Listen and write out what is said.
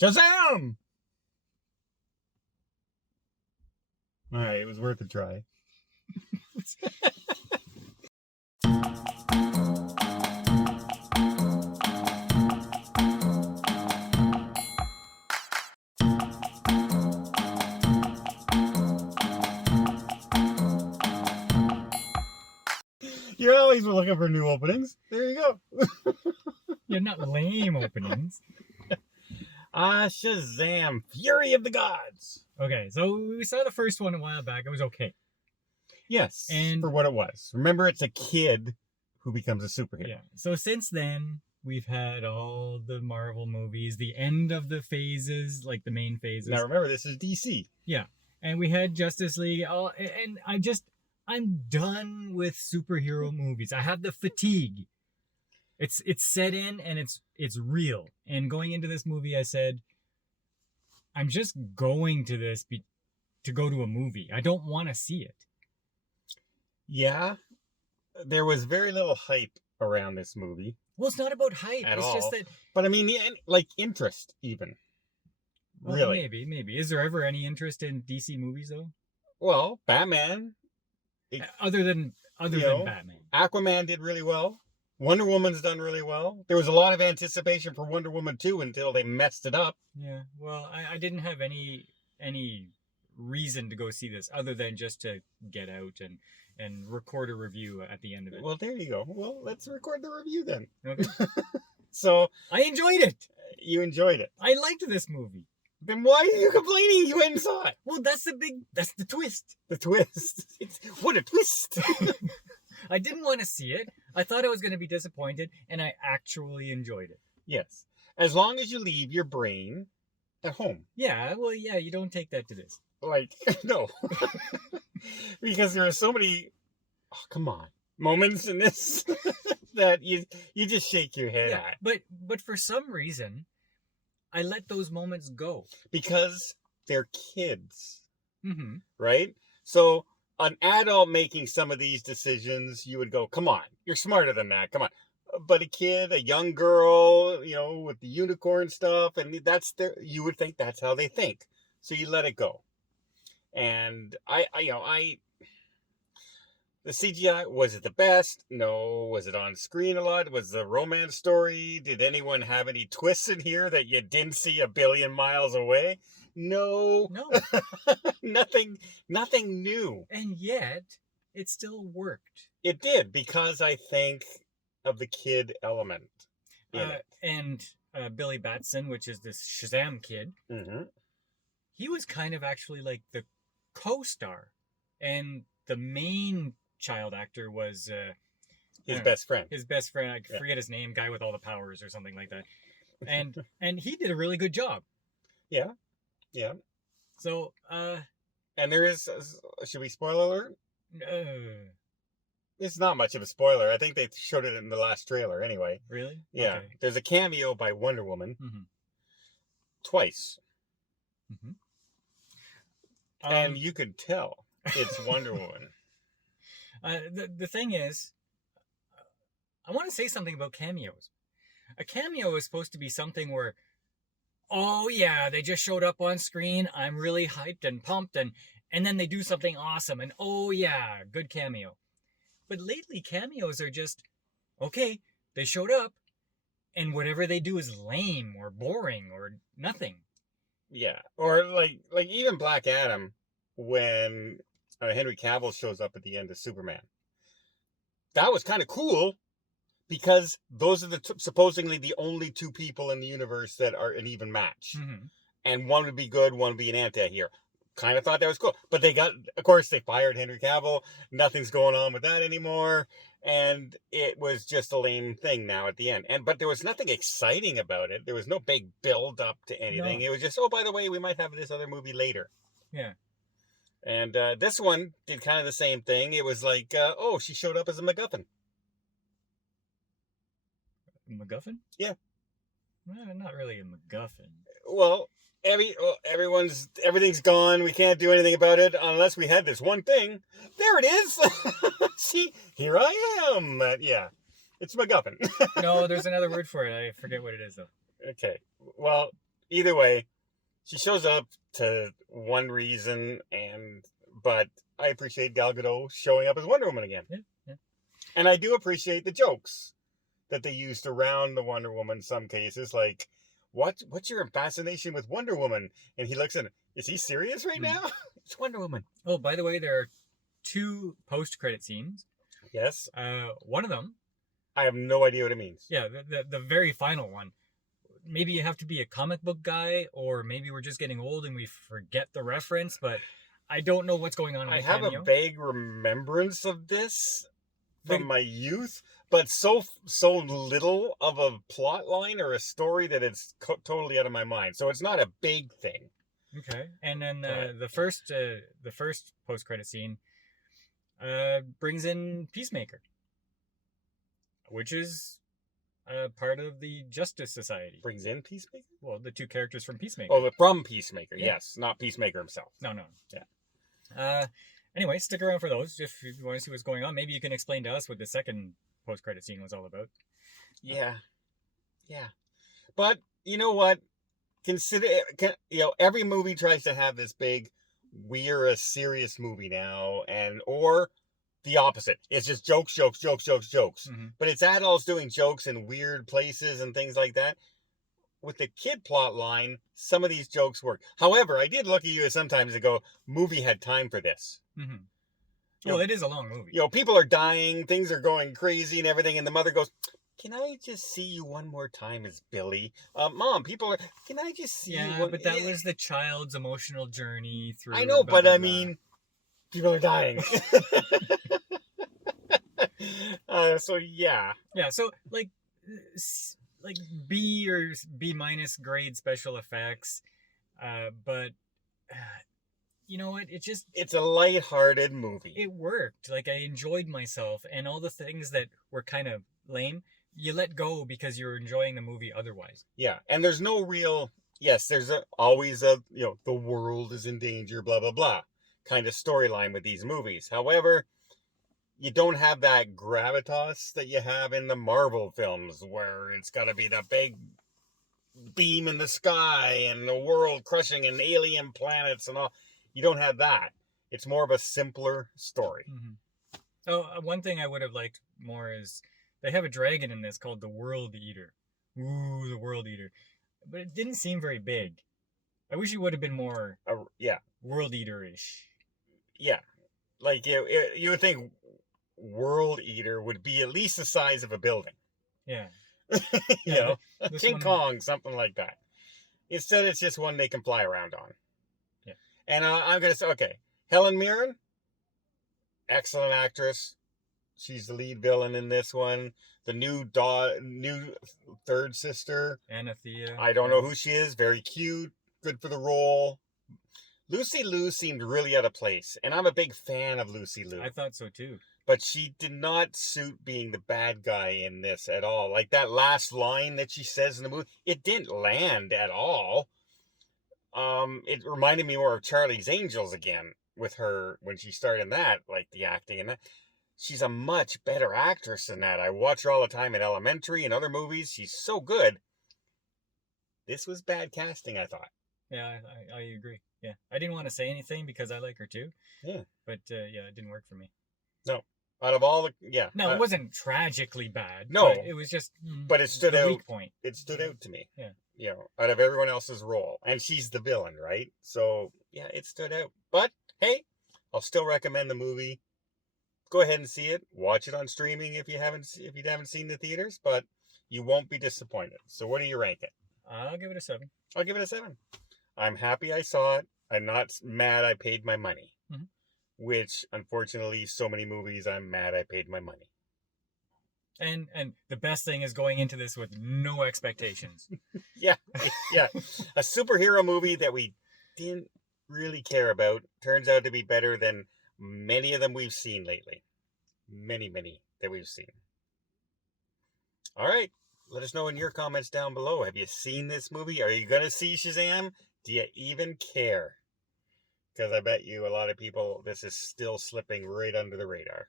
Shazam! Alright, it was worth a try. You're always looking for new openings. There you go. You're not lame openings. Shazam Fury of the Gods. Okay, so we saw the first one a while back. It was okay. Yes, And for what it was. Remember, it's a kid who becomes a superhero. yeah. So since then, we've had all the Marvel movies, the end of the phases, like the main phases. Now remember, this is DC. Yeah. And we had Justice League. And I'm done with superhero movies. I have the fatigue. It's set in and it's real. And going into this movie, I said, I'm just going to this to go to a movie. I don't want to see it. Yeah, there was very little hype around this movie. Well, it's not about hype. At it's all. just that. But I mean, like interest even. Well, really? Maybe. Is there ever any interest in DC movies though? Well, Batman. Other than Batman. Aquaman did really well. Wonder Woman's done really well. There was a lot of anticipation for Wonder Woman 2 until they messed it up. Yeah. Well, I didn't have any reason to go see this other than just to get out and record a review at the end of it. Well, there you go. Well, let's record the review then. Okay. So I enjoyed it. You enjoyed it. I liked this movie. Then why are you complaining? You went and saw it. Well, that's the twist. The twist. What a twist. I didn't want to see it. I thought I was going to be disappointed, and I actually enjoyed it. Yes. As long as you leave your brain at home. Yeah, well, yeah, you don't take that to this. Like, no. Because there are so many, moments in this that you just shake your head at. But for some reason, I let those moments go. Because they're kids. Mm-hmm. Right? So an adult making some of these decisions, you would go, come on, you're smarter than that. Come on. But a kid, a young girl, with the unicorn stuff, and you would think that's how they think. So you let it go. And the CGI, was it the best? No. Was it on screen a lot? Was the romance story? Did anyone have any twists in here that you didn't see a billion miles away? No. Nothing new. And yet, it still worked. It did, because I think of the kid element in it. And Billy Batson, which is this Shazam kid, he was kind of actually like the co-star. And the main child actor was his best friend. His best friend, I forget his name, guy with all the powers or something like that. And he did a really good job. Yeah. Yeah. So, and there is, should we spoiler alert? It's not much of a spoiler. I think they showed it in the last trailer anyway. Really? Yeah. Okay. There's a cameo by Wonder Woman. Twice. And you could tell it's Wonder Woman. The thing is, I want to say something about cameos. A cameo is supposed to be something where, oh yeah, they just showed up on screen, I'm really hyped and pumped, and then they do something awesome, and oh yeah, good cameo. But lately, cameos are just, okay, they showed up, and whatever they do is lame or boring or nothing. Yeah, or like even Black Adam, when Henry Cavill shows up at the end of Superman. That was kind of cool, because those are supposedly the only two people in the universe that are an even match. And one would be good, one would be an anti-hero. Kind of thought that was cool. But they fired Henry Cavill. Nothing's going on with that anymore. And it was just a lame thing now at the end. But there was nothing exciting about it. There was no big build up to anything. No. It was just, oh, by the way, we might have this other movie later. Yeah. And this one did kind of the same thing. It was like, oh, she showed up as a MacGuffin. MacGuffin? Yeah. Well, not really a MacGuffin. Well, everything's gone. We can't do anything about it unless we had this one thing. There it is. See, here I am. Yeah, it's MacGuffin. No, there's another word for it. I forget what it is though. Okay. Well, either way, she shows up to one reason, but I appreciate Gal Gadot showing up as Wonder Woman again. Yeah, yeah. And I do appreciate the jokes that they used around the Wonder Woman in some cases, like, what's your fascination with Wonder Woman? And he looks at it, is he serious right now? It's Wonder Woman. Oh, by the way, there are 2 post-credit scenes. Yes. One of them, I have no idea what it means. yeah, the very final one. Maybe you have to be a comic book guy, or maybe we're just getting old and we forget the reference, but I don't know what's going on in I the have cameo. a vague remembrance of this from Like- my youth, but so little of a plot line or a story that it's totally out of my mind. So it's not a big thing. Okay, and then Right. the first post-credit scene brings in Peacemaker, which is part of the Justice Society. Brings in Peacemaker? Well, the 2 characters from Peacemaker. Oh, from Peacemaker, Yeah. yes. Not Peacemaker himself. No. Yeah. Anyway, stick around for those if you want to see what's going on. Maybe you can explain to us what the second post-credit scene was all about. Yeah. Yeah. But you know what? Every movie tries to have this big, we're a serious movie now, or the opposite. It's just jokes. Mm-hmm. But it's adults doing jokes in weird places and things like that. With the kid plot line, some of these jokes work. However, I did look at you sometimes and go, movie had time for this. Mm-hmm. You Well, know- it is a long movie. People are dying, things are going crazy and everything, and the mother goes, can I just see you one more time as Billy? Mom, can I just see you Yeah, one... but that was the child's emotional journey through. I know, blah, but blah, I blah. mean, people are dying. So yeah. Yeah, so like B or B minus grade special effects, but you know what? It's a lighthearted movie. It worked. Like, I enjoyed myself, and all the things that were kind of lame, you let go because you're enjoying the movie otherwise. Yeah, and there's no real... Yes, there's always the world is in danger, blah, blah, blah, kind of storyline with these movies. However, you don't have that gravitas that you have in the Marvel films, where it's got to be the big beam in the sky and the world crushing and alien planets and all. You don't have that. It's more of a simpler story. Mm-hmm. Oh, one thing I would have liked more is they have a dragon in this called the World Eater. Ooh, the World Eater. But it didn't seem very big. I wish it would have been more Yeah. World Eater-ish. Yeah. Like, you would think World Eater would be at least the size of a building. Yeah. A this King one- Kong, something like that. Instead, it's just one they can fly around on. Yeah. And I'm going to say, okay, Helen Mirren, excellent actress. She's the lead villain in this one. The new third sister, Anathea. I don't know who she is. Very cute. Good for the role. Lucy Liu seemed really out of place. And I'm a big fan of Lucy Liu. I thought so too. But she did not suit being the bad guy in this at all. Like that last line that she says in the movie, it didn't land at all. It reminded me more of Charlie's Angels again with her when she started that, like the acting and that. She's a much better actress than that. I watch her all the time in Elementary and other movies. She's so good. This was bad casting, I thought. Yeah, I agree. Yeah, I didn't want to say anything because I like her too. Yeah. But yeah, it didn't work for me. No. Out of all the... Yeah. No, it wasn't tragically bad. No. But it was just... But it stood the out. weak point. It stood out to me. Yeah. Out of everyone else's role. And she's the villain, right? So, yeah, it stood out. But, hey, I'll still recommend the movie. Go ahead and see it. Watch it on streaming if you haven't seen the theaters, but you won't be disappointed. So what do you rank it? I'll give it a 7. I'll give it a 7. I'm happy I saw it. I'm not mad I paid my money. Mm-hmm. Which, unfortunately, so many movies I'm mad I paid my money. And the best thing is going into this with no expectations. Yeah. A superhero movie that we didn't really care about turns out to be better than many of them we've seen lately. Many that we've seen. All right. Let us know in your comments down below. Have you seen this movie? Are you going to see Shazam? Do you even care? Because I bet you a lot of people, this is still slipping right under the radar.